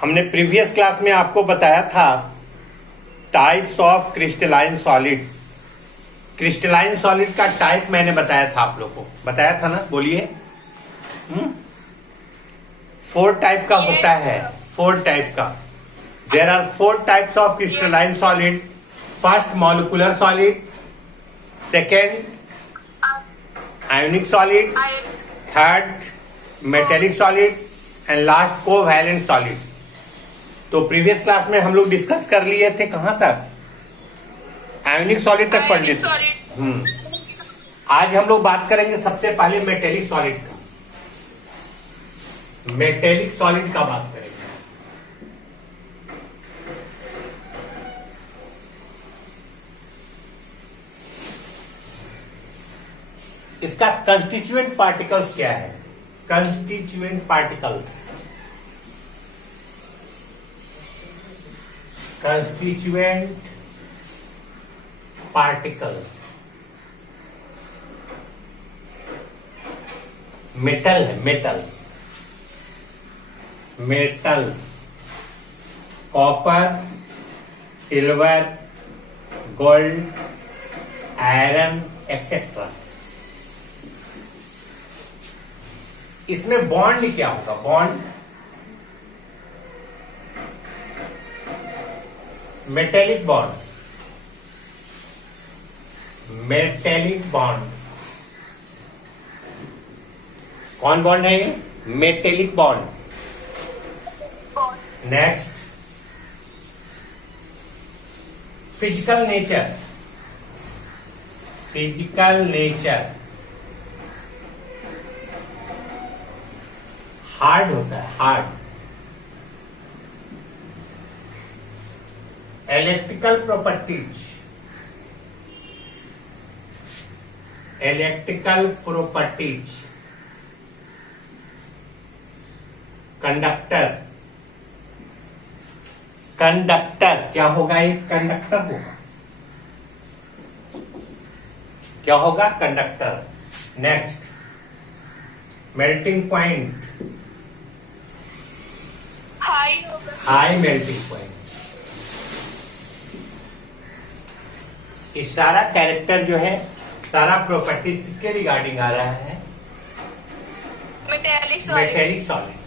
हमने previous class में आपको बताया था types of crystalline solid. Crystalline solid का टाइप मैंने बताया था, आप लोग को बताया था ना, बोलिए। 4 टाइप का होता है, 4 टाइप का। There are 4 types of crystalline solid. First molecular solid, second ionic solid, third metallic solid and last covalent solid. तो प्रीवियस क्लास में हम लोग डिस्कस कर लिए थे कहां तक? आयोनिक सॉलिड तक पढ़ लिए थे। आज हम लोग बात करेंगे सबसे पहले मेटेलिक सॉलिड का। मेटेलिक सॉलिड का बात करेंगे। इसका कंस्टिट्यूएंट पार्टिकल्स क्या है? Constituent particles, constituent particles metal है, metal, metals, copper, silver, gold, iron etcetera. इसमें बॉन्ड क्या होगा? Bond, metallic bond, metallic bond. कौन बॉन्ड है ये? Metallic bond. Next, physical nature, physical nature hard होता है, hard. Electrical properties, electrical properties, conductor, conductor क्या होगा? ये कंडक्टर होगा। क्या होगा? Conductor. Next, melting point, high melting point. ये सारा कैरेक्टर जो है, सारा प्रॉपर्टीज किसके रिगार्डिंग आ रहा है? Metallic solid. Metallic solid.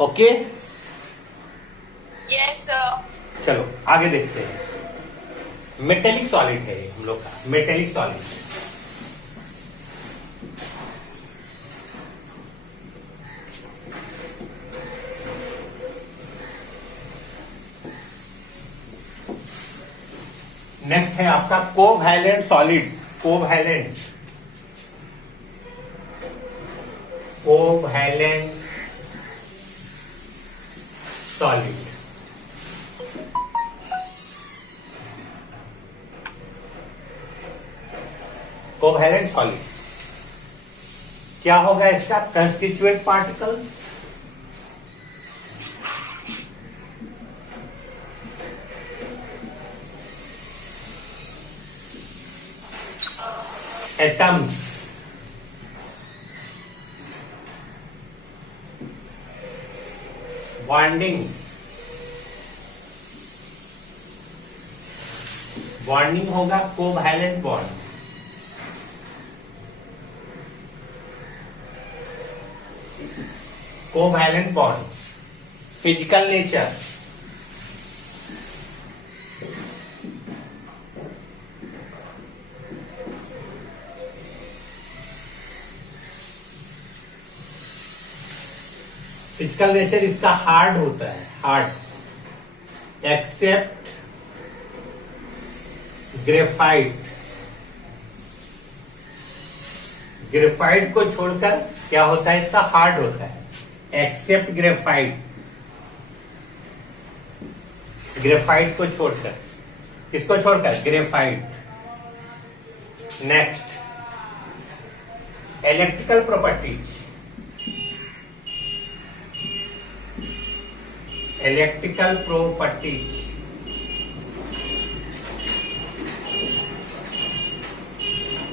Okay, yes sir. चलो आगे देखते हैं। मेटेलिक सॉलिड है ये हम लोग का, मेटेलिक सॉलिड। नेक्स्ट है आपका covalent solid. Covalent, covalent solid. Covalent solid क्या होगा? इसका constituent particles, atoms, bonding, bonding होगा covalent bond, covalent bond. Physical nature, physical nature इसका हार्ड होता है, हार्ड, एक्सेप्ट ग्रेफाइट। ग्रेफाइट को छोड़कर क्या होता है? इसका हार्ड होता है, एक्सेप्ट ग्रेफाइट। ग्रेफाइट को छोड़कर, किसको छोड़कर? Graphite. Next, electrical properties, electrical properties,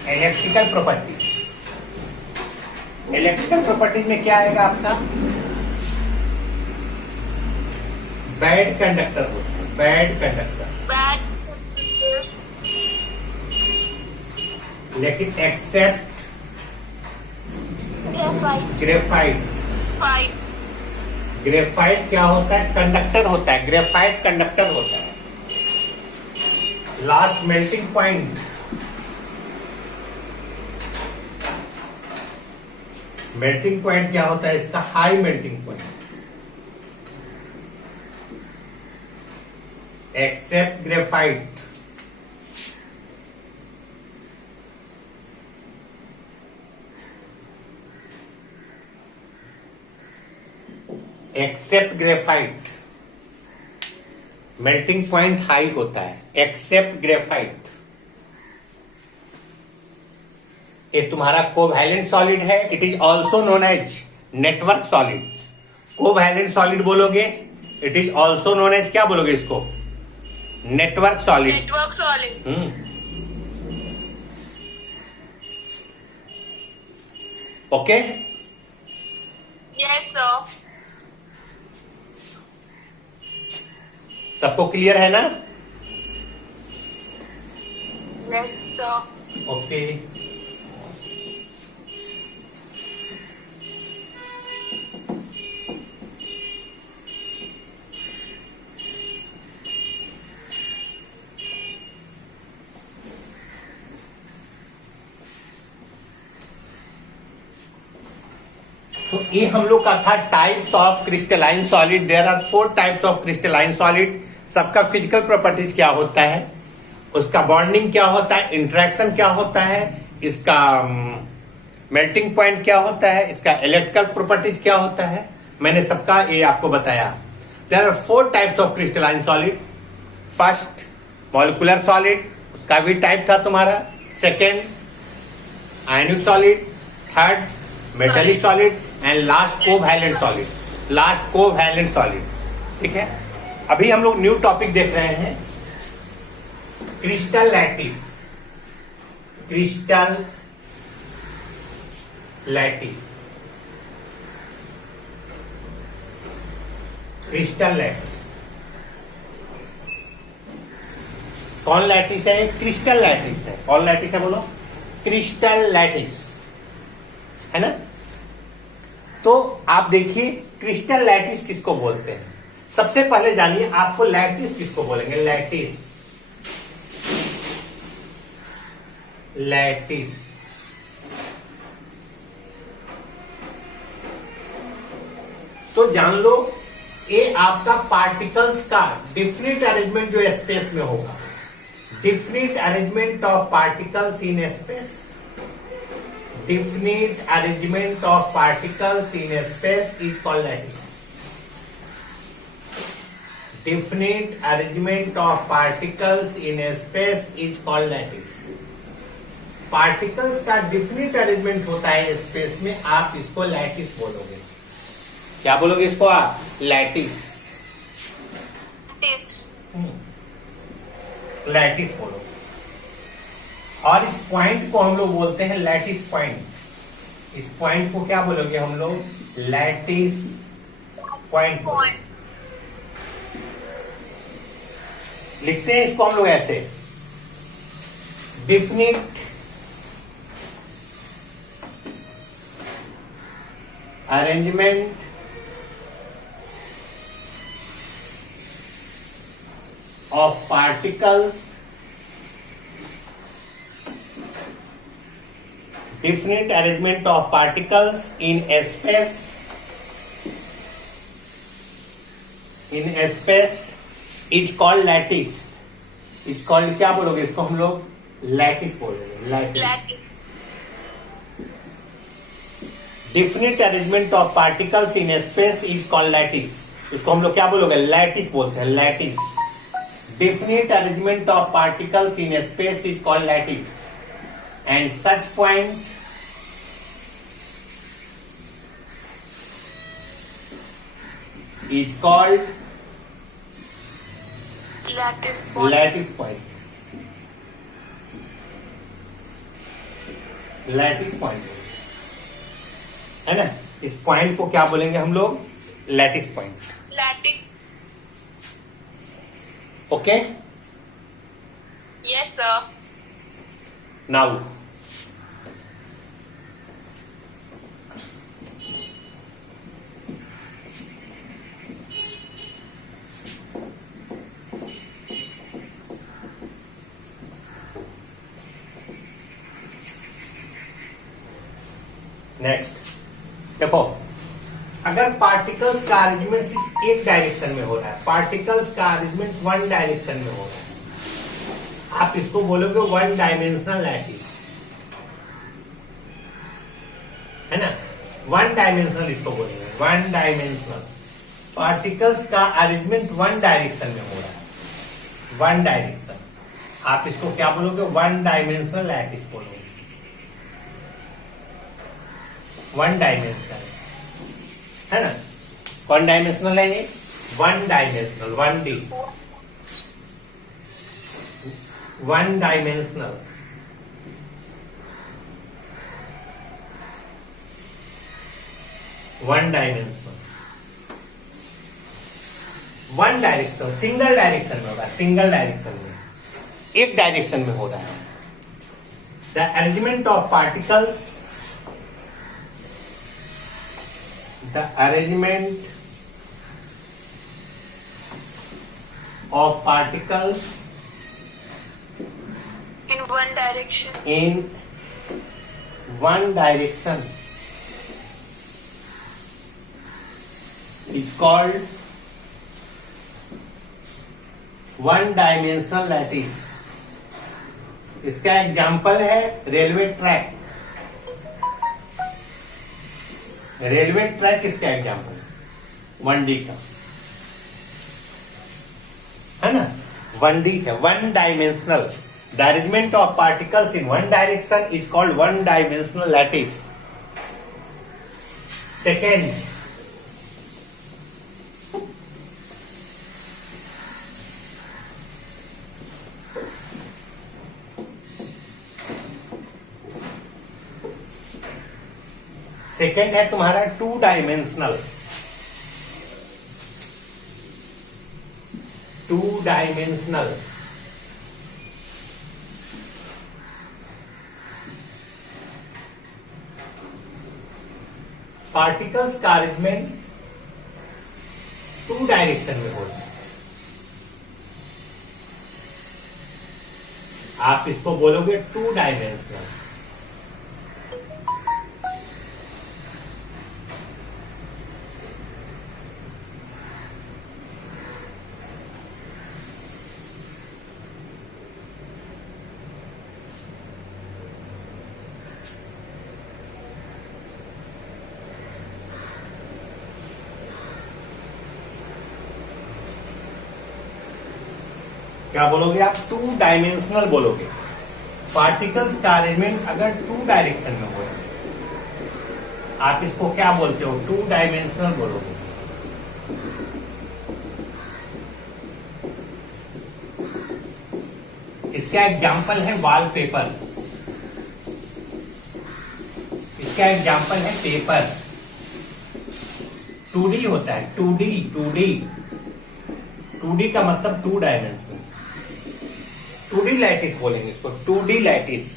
electrical properties. Electrical properties में क्या आएगा आपका? बैड कंडक्टर होता है, बैड कंडक्टर। लेकिन एक्सेप्ट ग्रेफाइट, ग्रेफाइट क्या होता है? कंडक्टर होता है, ग्रेफाइट कंडक्टर होता है। Last melting point, melting point क्या होता है इसका? High melting point. Except graphite, except graphite, melting point high होता है। एक्सेप्ट ग्रेफाइट, ये तुम्हारा कोवैलेंट सॉलिड है। It is also known as network solid. Covalent solid बोलोगे, it is also known as, क्या बोलोगे इसको? Network solid. Network solid. Okay, yes sir. सबको क्लियर है ना? Yes sir. ओके, तो ये हम लोग का था types of crystalline solid. There are 4 types of crystalline solid. सबका फिजिकल प्रॉपर्टीज क्या होता है, उसका बॉन्डिंग क्या होता है, इंटरेक्शन क्या होता है, इसका मेल्टिंग पॉइंट क्या होता है, इसका इलेक्ट्रिकल प्रॉपर्टीज क्या होता है, मैंने सबका ये आपको बताया। There are 4 types of crystalline solid. First molecular solid, उसका भी टाइप था तुम्हारा। Second ionic solid, third metallic solid and last covalent solid, last covalent solid. ठीक है, अभी हम लोग न्यू टॉपिक देख रहे हैं, crystal lattice. Crystal lattice, crystal lattice. कौन लैटिस है? क्रिस्टल लैटिस है। कौन लैटिस है बोलो? क्रिस्टल लैटिस है ना। तो आप देखिए क्रिस्टल लैटिस किसको बोलते हैं। सबसे पहले जानिए आपको लैटिस किसको बोलेंगे। लैटिस, लैटिस तो जान लो, ये आपका पार्टिकल्स का डिफरेंट अरेंजमेंट जो स्पेस में होगा। Different arrangement of particles in space, definite arrangement of particles in space is called lattice. Definite arrangement of particles in space is called lattice. Particles का definite arrangement होता है space में, आप इसको lattice बोलोगे। क्या बोलोगे इसको आप? लैटिस। लैटिस बोलोगे। और इस पॉइंट को हम लोग बोलते हैं लैटिस पॉइंट। इस पॉइंट को क्या बोलोगे हम लोग? Lattice point. लिखते हैं इसको हम लोग ऐसे, definite arrangement of particles, definite arrangement of particles in space, is called lattice. is called, क्या बोलोगे इसको हम लोग? लैटिस बोलोगे। Lattice. definite arrangement of particles in space is called lattice. इसको हम लोग क्या बोलोगे? लैटिस बोलते हैं। Lattice. definite arrangement of particles in space is called lattice. And such point is called lattice point. Lattice point. है ना। इस पॉइंट को क्या बोलेंगे हम लोग? Lattice point. Lattice. Okay, Yes, sir. Now next देखो, अगर पार्टिकल्स का अरेंजमेंट सिर्फ एक डायरेक्शन में हो रहा है, पार्टिकल्स का अरेंजमेंट वन डायरेक्शन में हो रहा है, आप इसको बोलोगे वन डायमेंशनल लैटिस, है ना। वन डायमेंशनल इसको बोलेंगे, वन डायमेंशनल। पार्टिकल्स का अरेंजमेंट वन डायरेक्शन में हो रहा है, वन डायरेक्शन, आप इसको क्या बोलोगे? वन डायमेंशनल लैटिस बोलोगे, वन डायमेंशनल, है ना। वन डायमेंशनल है ये, one dimensional, one D, one dimensional. One dimensional, one direction, single direction में हो रहा है, सिंगल डायरेक्शन में, एक डायरेक्शन में हो रहा है। The arrangement of particles, the arrangement of particles In one direction. in one direction is called one dimensional lattice। इसका एग्जाम्पल है रेलवे ट्रैक। रेलवे ट्रैक किसका एग्जाम्पल है? 1D का, है ना। 1D है, one dimensional. The arrangement of particles in one direction is called one dimensional lattice. Second, second है तुम्हारा two dimensional. Two dimensional, particles का अरेंजमेंट टू डायरेक्शन में होता है, आप इसको बोलोगे टू डायमेंशनल। क्या बोलोगे आप? टू डायमेंशनल बोलोगे। पार्टिकल्स का अरेंजमेंट अगर टू डायरेक्शन में हो, आप इसको क्या बोलते हो? टू डायमेंशनल बोलोगे। इसका एग्जाम्पल है वॉलपेपर, इसका एग्जाम्पल है पेपर। 2D होता है, 2D, 2D, 2D का मतलब टू डायमेंशनल। 2D लैटिस बोलेंगे इसको, 2D लैटिस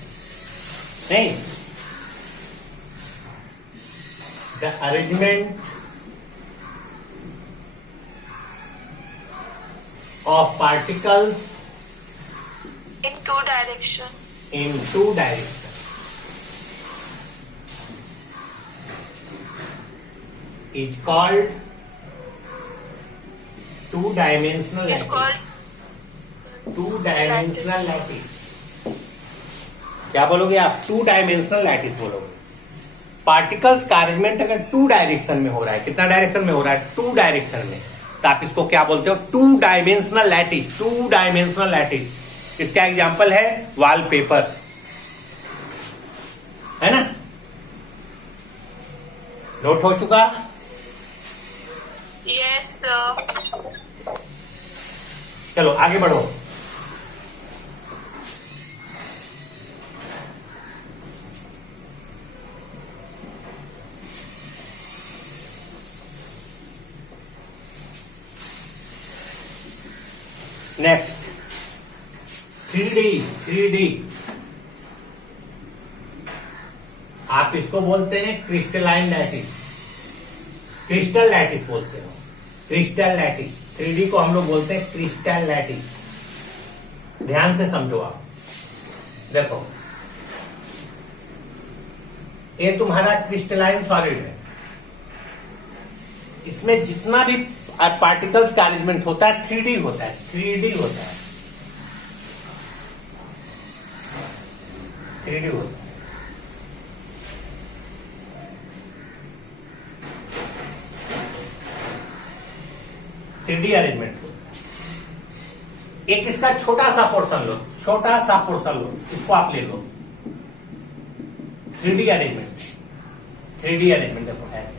नहीं। The arrangement of particles In two direction. in two direction is called two dimensional Is lattice। called two dimensional lattice. क्या बोलोगे आप? टू डायमेंशनल लैटिस बोलोगे। Particles का अरेंजमेंट अगर to direction में हो रहा है, कितना डायरेक्शन में हो रहा है? टू डायरेक्शन में, तो आप इसको क्या बोलते हो? Two dimensional lattice, two dimensional lattice. इसका एग्जाम्पल है वॉलपेपर, है ना। नोट हो चुका? yes, sir. चलो आगे बढ़ो। नेक्स्ट 3D आप इसको बोलते हैं क्रिस्टलाइन लैटिस, क्रिस्टल लैटिस बोलते हो, क्रिस्टल लैटिस। 3D को हम लोग बोलते हैं क्रिस्टल लैटिस। ध्यान से समझो आप, देखो ये तुम्हारा क्रिस्टलाइन सॉलिड है, इसमें जितना भी पार्टिकल्स का अरेंजमेंट होता है 3D होता है, 3D होता है, 3D होता है। थ्री अरेंजमेंट होता है। एक इसका छोटा सा पोर्शन लो, छोटा सा पोर्शन लो, इसको आप ले लो। 3D अरेंजमेंट, 3D अरेंजमेंट देखो ऐसे,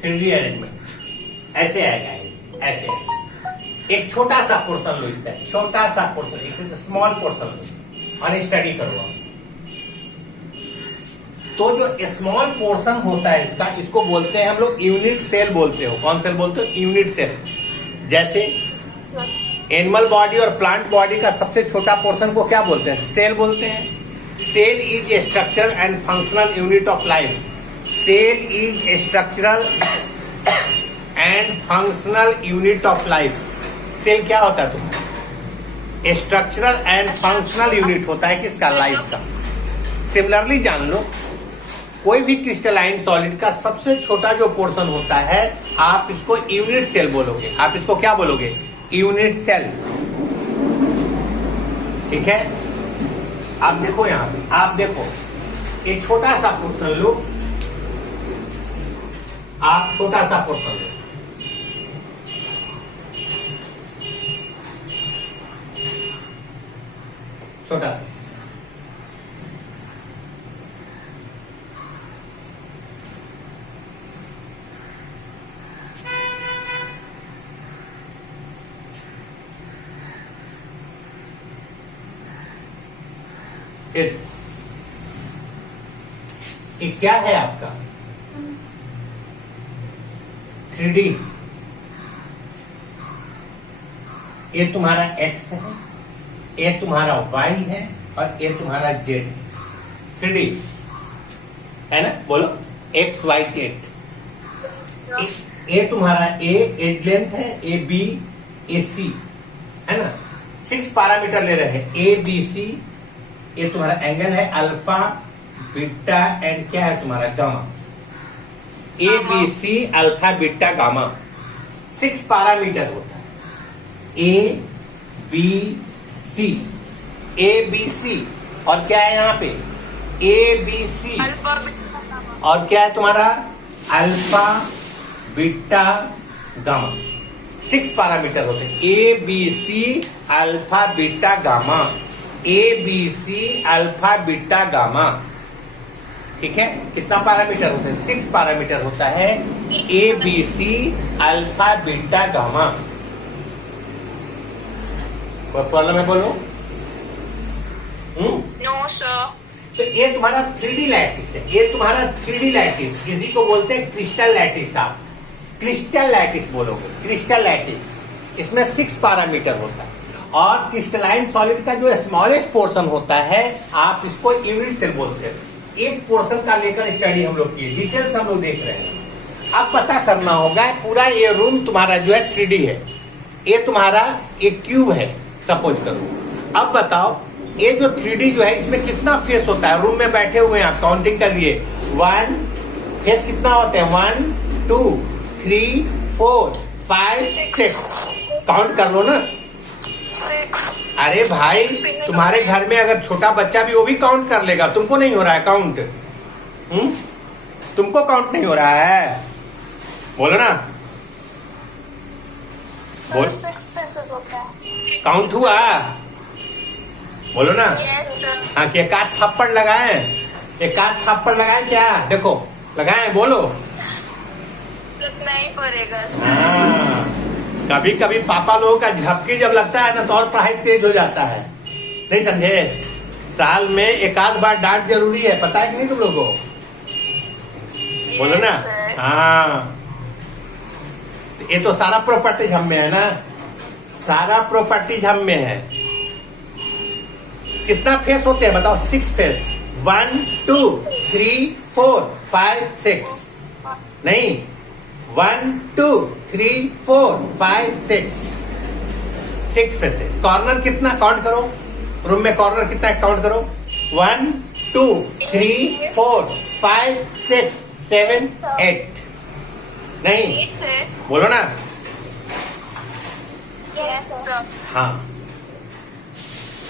3D अरेंजमेंट ऐसे आएगा, ऐसे आएगा। एक छोटा सा पोर्शन लो इसका, छोटा सा पोर्शन, एक स्मॉल पोर्शन लो और स्टडी करो आप। तो जो स्मॉल पोर्शन होता है इसका, इसको बोलते हैं हम लोग यूनिट सेल बोलते हो। कौन सेल बोलते हो? Unit cell. जैसे एनिमल बॉडी और प्लांट बॉडी का सबसे छोटा पोर्शन को क्या बोलते हैं? सेल बोलते हैं। Cell is a structural and functional unit of life. Cell is a structural and functional unit of life. Cell क्या होता है तुम्हारा? स्ट्रक्चरल एंड फंक्शनल यूनिट होता है किसका? लाइफ का। सिमिलरली जान लो, कोई भी क्रिस्टलाइन सॉलिड का सबसे छोटा जो पोर्शन होता है, आप इसको यूनिट सेल बोलोगे। आप इसको क्या बोलोगे? Unit cell. ठीक है, आप देखो यहां पे, आप देखो एक छोटा सा पोर्शन लो, आप छोटा सा पोर्शन लो, छोटा सा, ये क्या है आपका? 3D। ये तुम्हारा X है, ये तुम्हारा Y है और ये तुम्हारा Z है। 3D है ना? बोलो X Y Z। ये तुम्हारा एज लेंथ है, AB AC है ना। 6 पैरामीटर ले रहे हैं, ABC। ये तुम्हारा एंगल है अल्फा बीटा एंड क्या है तुम्हारा? Gamma. ABC alpha beta gamma 6 parameter होता है। ABC और क्या है यहाँ पे? ABC और क्या है तुम्हारा? Alpha beta gamma. 6 पैरामीटर होते हैं। ABC alpha beta gamma, ABC alpha beta gamma. ठीक है, कितना पैरामीटर होता है? 6 पैरामीटर होता है। ABC alpha beta gamma. कोई प्रॉब्लम है? बोलो। No sir. तो ये तुम्हारा 3D लैटिस है, ये तुम्हारा 3D लैटिस। इसी को बोलते हैं क्रिस्टल लैटिस। आप क्रिस्टल लैटिस बोलोगे, क्रिस्टल लैटिस। इसमें 6 पैरामीटर होता है। और क्रिस्टलाइन सॉलिड का जो स्मॉलेस्ट पोर्शन होता है, आप इसको यूनिट सेल बोलते हैं। एक पोर्शन का लेकर स्टडी हम लोग किए, डिटेल्स हम लोग देख रहे हैं। अब पता करना होगा, पूरा ये रूम तुम्हारा जो है 3D है, ये तुम्हारा एक क्यूब है सपोज करो। अब बताओ, ये जो 3D जो है, इसमें कितना फेस होता है? रूम में बैठे हुए हैं आप, काउंटिंग करिए। 1 फेस कितना होते हैं? 1 2 3 4 5 6। काउंट कर लो ना। अरे भाई, तुम्हारे घर में अगर छोटा बच्चा भी, वो भी काउंट कर लेगा। तुमको नहीं हो रहा है काउंट? तुमको काउंट नहीं हो रहा है? बोलो ना, बोल। 6 फेसेस होता है। काउंट हुआ? बोलो ना। Yes sir. हाँ, कि एक आध थप्पड़ लगाए, एक आध थप्पड़ लगाए क्या? देखो लगाए, बोलो। रुकना ही पड़ेगा सर। हाँ, कभी कभी पापा लोगों का झपकी जब लगता है ना, तो और पढ़ाई तेज हो जाता है। नहीं समझे? साल में एक आध बार डांट जरूरी है, पता है कि नहीं तुम लोगों को? बोलो ना। हाँ, ये तो सारा प्रॉपर्टीज हम में है ना, सारा प्रॉपर्टीज हम में है। कितना फेस होते हैं बताओ? 6 फेस। 1 2 3 4 5 6 नहीं, 1 2 3 4 5 6 फेस है। कॉर्नर कितना काउंट करो, रूम में कॉर्नर कितना काउंट करो? 1 2 3 4 5 6 7 8 नहीं, बोलो ना। हाँ,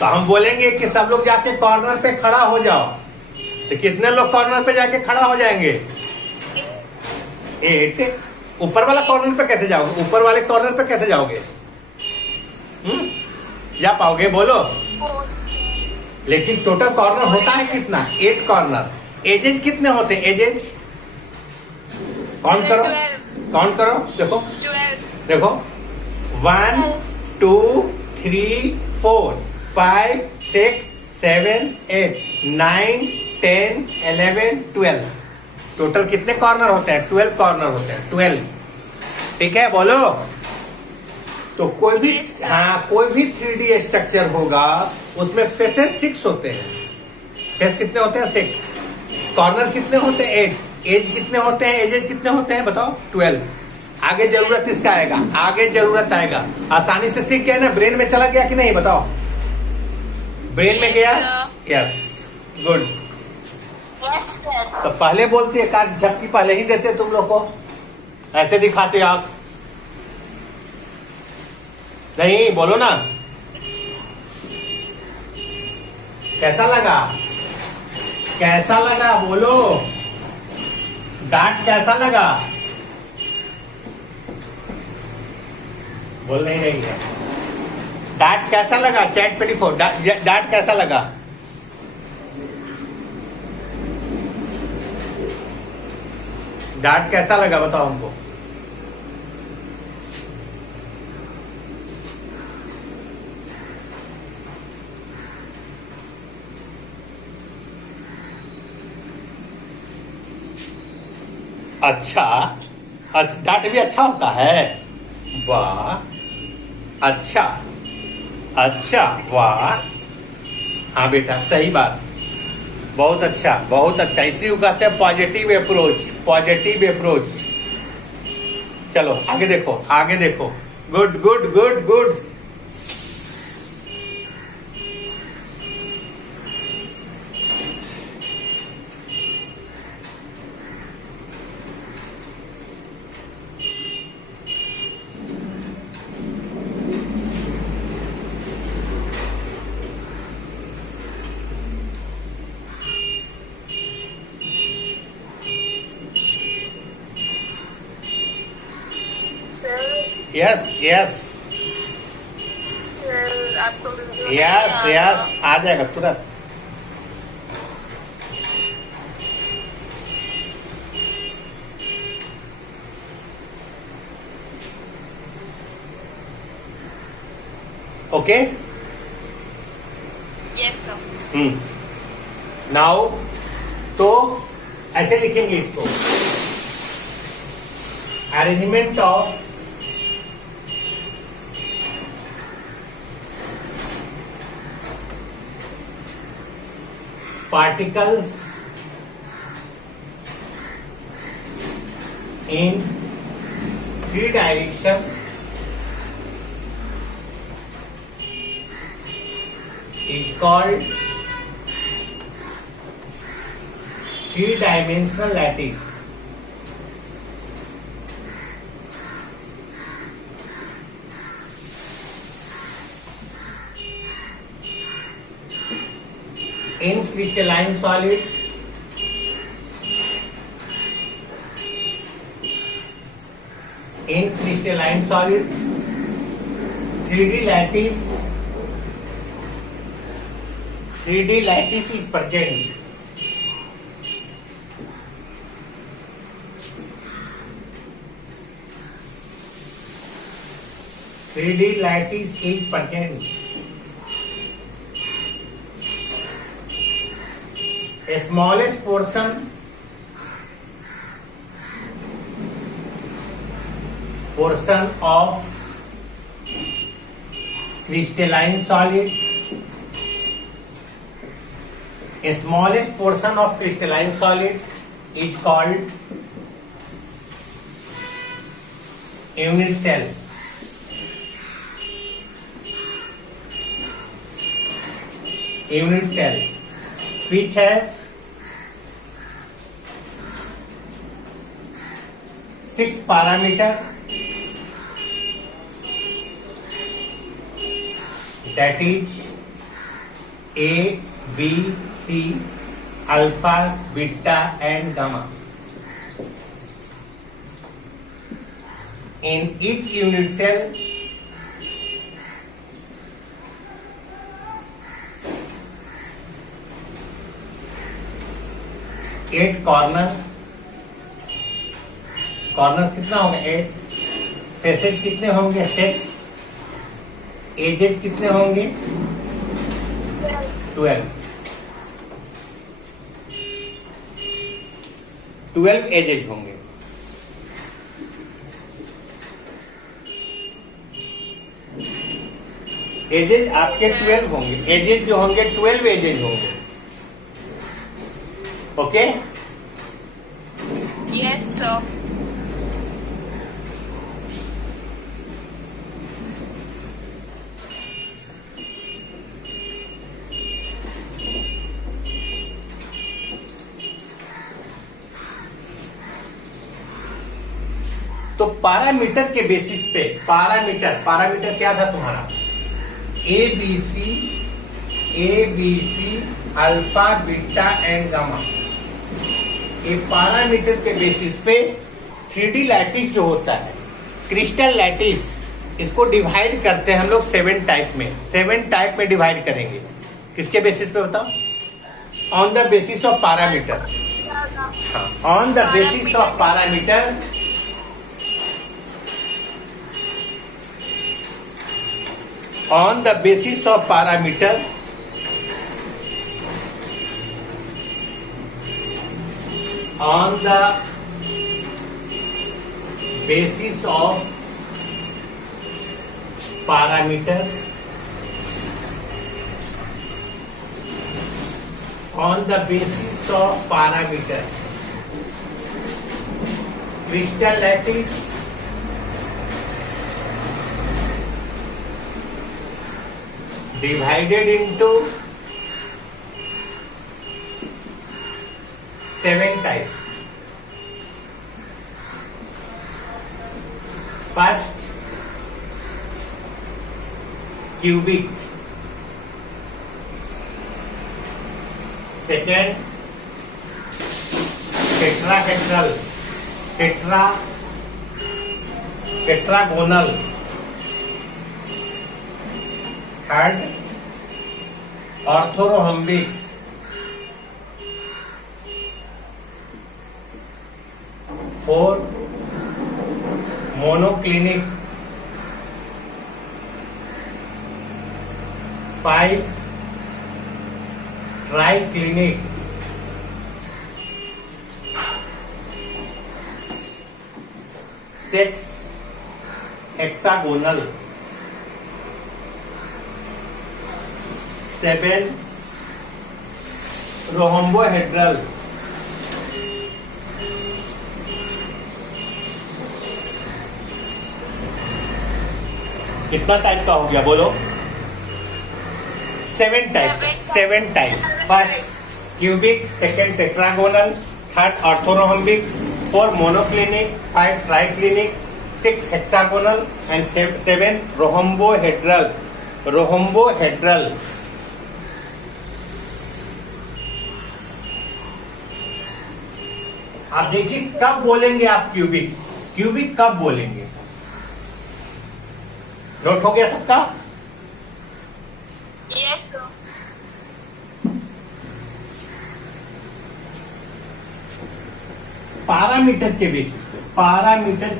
तो हम बोलेंगे कि सब लोग जाके कॉर्नर पे खड़ा हो जाओ, तो कितने लोग कॉर्नर पे जाके खड़ा हो जाएंगे? 8। ऊपर वाला कॉर्नर पे कैसे जाओगे? ऊपर वाले कॉर्नर पे कैसे जाओगे? जा पाओगे? बोलो। लेकिन टोटल कॉर्नर होता है कितना? 8 कॉर्नर। एजेज कितने होते हैं? एजेज काउंट करो, काउंट करो। देखो देखो, 1 2 3 4 5 6 7 8 9 10 11 12। टोटल कितने कॉर्नर होते हैं? 12 कॉर्नर होते हैं। 12, ठीक है? बोलो। तो कोई भी, हाँ, कोई भी 3D स्ट्रक्चर होगा उसमें फेसेस 6 होते हैं। फेस कितने होते हैं? 6। कॉर्नर कितने होते हैं? 8। एज कितने होते हैं? एजेस कितने होते हैं बताओ? 12। आगे जरूरत किसका आएगा? आगे जरूरत आएगा। आसानी से सीख गया ना? ब्रेन में चला गया कि नहीं बताओ? ब्रेन में गया? Yes, good. तो पहले बोलते एक आध झपकी पहले ही देते तुम लोग को, ऐसे दिखाते आप नहीं। बोलो ना, कैसा लगा? कैसा लगा? बोलो। डांट कैसा लगा? बोल नहीं रही है। डांट कैसा लगा? चैट पे लिखो, डांट कैसा लगा? डांट कैसा लगा बताओ हमको। अच्छा, डांट भी अच्छा होता है? वाह, अच्छा अच्छा, वाह। हाँ बेटा, सही बात, बहुत अच्छा, बहुत अच्छा। इसलिए कहते हैं पॉजिटिव अप्रोच, पॉजिटिव अप्रोच। चलो आगे देखो, आगे देखो। Good good good good. Yes yes आपको यस यस, आ जाएगा तुरंत। ओके। Yes sir. नाउ तो ऐसे लिखेंगे इसको, arrangement of particles in 3 direction is called 3-dimensional lattice. In crystalline solid, in crystalline solid, 3D lattice, 3D lattice is present. Three D lattice is present. A smallest portion portion of crystalline solid. A smallest portion of crystalline solid is called unit cell. Unit cell which has 6 parameters, that is A, B, C, alpha, beta and gamma. In each unit cell, eight corners कितना होगा 8, faces कितने होंगे 6, edges कितने होंगे 12 edges होंगे। Edges आपके 12 होंगे, edges जो होंगे 12 एजेज होंगे। ओके? Yes, sir. तो पैरामीटर के बेसिस पे पैरामीटर क्या था तुम्हारा A B C alpha beta and gamma. ये पैरामीटर के बेसिस पे 3D लैटिस जो होता है क्रिस्टल लैटिस, इसको डिवाइड करते हैं हम लोग 7 टाइप में डिवाइड करेंगे। किसके बेसिस पे बताओ? On the basis of parameter. On the basis of parameter on the basis of parameter on the basis of parameter on the basis of parameter crystal lattice divided into 7 types. First, cubic. Second, tetrahedral, tetragonal. Third, orthorhombic. Fourth, monoclinic. 5, triclinic. 6, hexagonal. 7, rhombohedral. कितना type का हो गया बोलो? 7 type. First cubic, second tetragonal, third orthorhombic, 4 monoclinic, 5 triclinic, 6 hexagonal and 7 rhombohedral. आप देखिए कब बोलेंगे आप क्यूबिक कब बोलेंगे? नोट हो गया सबका? Yes, sir. पैरामीटर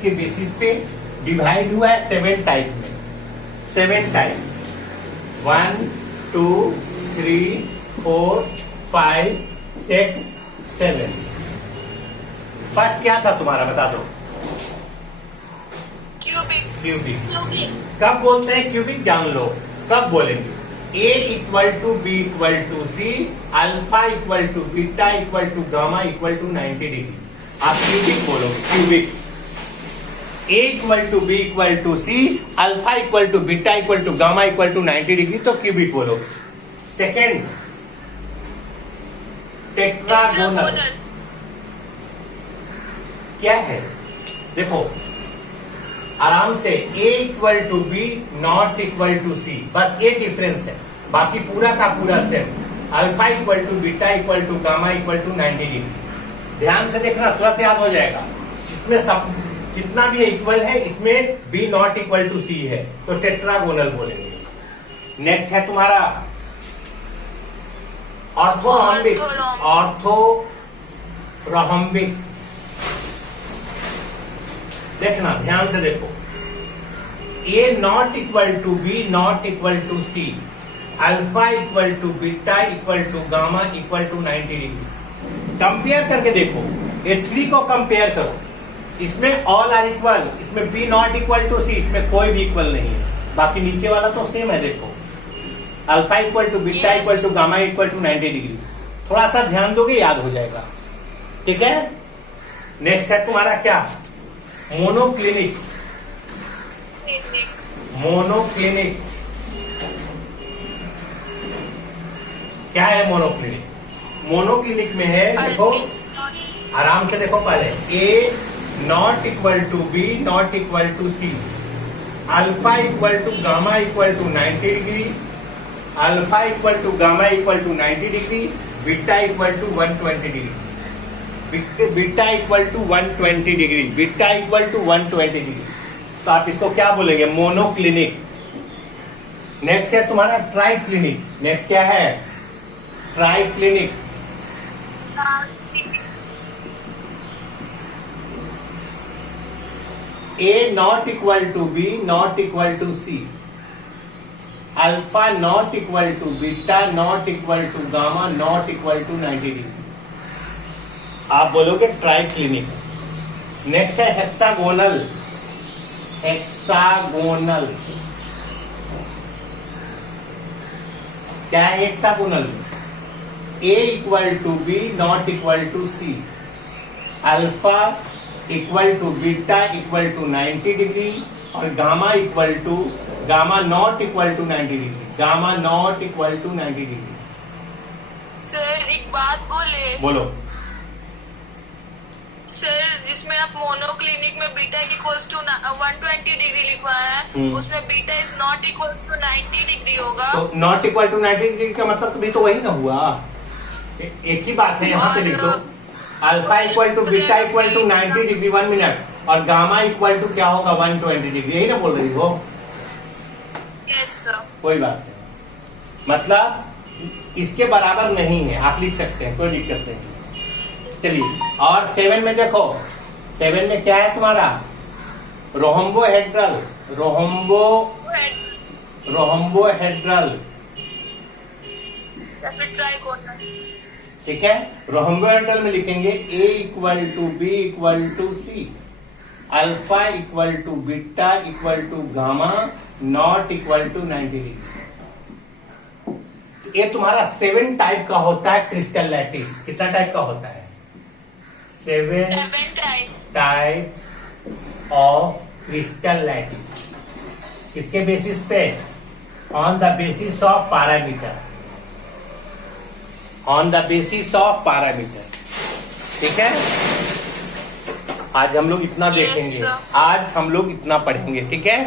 के बेसिस पे डिवाइड हुआ है 7 टाइप में। 7 टाइप 1 2 3 4 5 6 7। फर्स्ट क्या था तुम्हारा बता दो? Cubic cubic. कब बोलते हैं क्यूबिक जान लो, कब बोलेंगे? A equal to B equal to C, alpha equal to beta equal to gamma equal to 90 degree. आप क्यूबिक बोलोगे, cubic. A equal to B equal to C, alpha equal to beta equal to gamma equal to 90 degree, तो cubic बोलोगे। Second, tetragonal क्या है? देखो आराम से, A equal to B not equal to C, बस ये डिफरेंस है, बाकी पूरा का पूरा same. Alpha equal to beta equal to gamma equal to 90 degree. ध्यान से देखना, तुरंत याद हो जाएगा। इसमें सब जितना भी इक्वल है, इसमें बी नॉट इक्वल टू सी है, तो टेट्रागोनल बोलेंगे। नेक्स्ट है तुम्हारा ऑर्थोरॉम्बिक। ऑर्थोरॉम्बिक देखना, ध्यान से देखो। A not equal to B not equal to C, alpha equal to beta equal to gamma equal to 90 degree. Compare करके देखो, ये 3 को कंपेयर करो, इसमें ऑल आर इक्वल, इसमें B not equal to C, इसमें कोई भी इक्वल नहीं है, बाकी नीचे वाला तो सेम है। देखो alpha equal to beta equal to gamma equal to 90 degree. थोड़ा सा ध्यान दोगे याद हो जाएगा, ठीक है। नेक्स्ट है तुम्हारा क्या? मोनोक्लिनिक। मोनोक्लिनिक क्या है? मोनोक्लिनिक, मोनोक्लिनिक में है, देखो आराम से देखो, पहले A not equal to B not equal to C, alpha equal to gamma equal to 90 degree, alpha equal to gamma equal to 90 degree, beta equal to 120 degree, beta equal to 120 degree, beta equal to 120 degree. तो आप इसको क्या बोलेंगे? Monoclinic. Next है तुम्हारा triclinic. Next क्या है? Triclinic. A not equal to B not equal to C, alpha not equal to beta not equal to gamma not equal to 90 degree. आप बोलोगे ट्राइक्लिनिक। नेक्स्ट है हेक्सागोनल। हेक्सागोनल क्या है? Hexagonal A equal to B not equal to C, alpha equal to beta equal to 90 degree, और gamma equal to gamma not equal to 90 degree, gamma not equal to 90 degree. Sir एक बात बोले। बोलो। Sir जिसमें आप monoclinic में beta equals to 120 degree लिखवाया है, उसमें beta is not equal to 90 degree होगा। तो नॉट इक्वल टू 90 डिग्री का मतलब भी तो वही ना हुआ, एक ही बात है। यहाँ पे लिख दो alpha equal to beta equal to 90 degree 1 मिनट, और गामा इक्वल टू क्या होगा? 120 डिग्री। यही ना बोल रही हो? Yes sir. कोई बात नहीं, मतलब इसके बराबर नहीं है, आप लिख सकते हैं, कोई दिक्कत नहीं। चलिए, और 7 में देखो, 7 में क्या है तुम्हारा? रोहम्बोहेड्रल। रोहम्बोहेड्रल ठीक है। रोहम्बोहेड्रल में लिखेंगे A equal to B equal to C, alpha equal to beta equal to gamma not equal to 90 degree. ये तुम्हारा 7 टाइप का होता है क्रिस्टल लैटिस। कितना टाइप का होता है? 7 टाइप्स ऑफ क्रिस्टल लैटिस। किसके बेसिस पे? On the basis of parameter. On the basis of parameter, ठीक है। आज हम लोग इतना देखेंगे, आज हम लोग इतना पढ़ेंगे, ठीक है।